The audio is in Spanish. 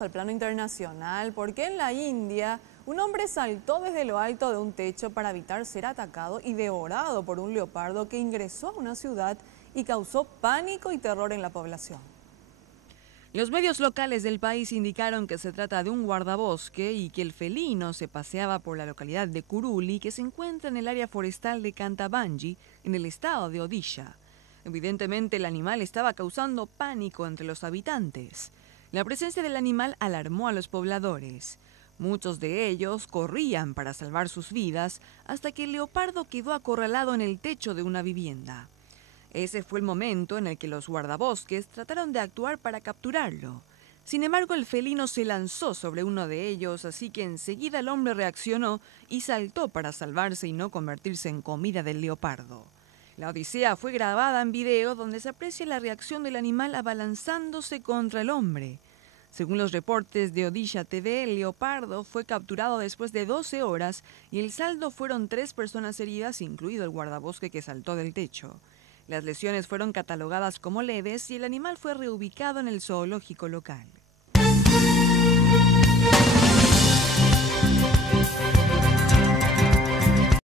Al plano internacional, porque en la India un hombre saltó desde lo alto de un techo para evitar ser atacado y devorado por un leopardo que ingresó a una ciudad y causó pánico y terror en la población. Los medios locales del país indicaron que se trata de un guardabosque y que el felino se paseaba por la localidad de Kuruli, que se encuentra en el área forestal de Kantabanji, en el estado de Odisha. Evidentemente, el animal estaba causando pánico entre los habitantes. La presencia del animal alarmó a los pobladores. Muchos de ellos corrían para salvar sus vidas hasta que el leopardo quedó acorralado en el techo de una vivienda. Ese fue el momento en el que los guardabosques trataron de actuar para capturarlo. Sin embargo, el felino se lanzó sobre uno de ellos, así que enseguida el hombre reaccionó y saltó para salvarse y no convertirse en comida del leopardo. La odisea fue grabada en video donde se aprecia la reacción del animal abalanzándose contra el hombre. Según los reportes de Odisha TV, el leopardo fue capturado después de 12 horas y el saldo fueron 3 personas heridas, incluido el guardabosque que saltó del techo. Las lesiones fueron catalogadas como leves y el animal fue reubicado en el zoológico local.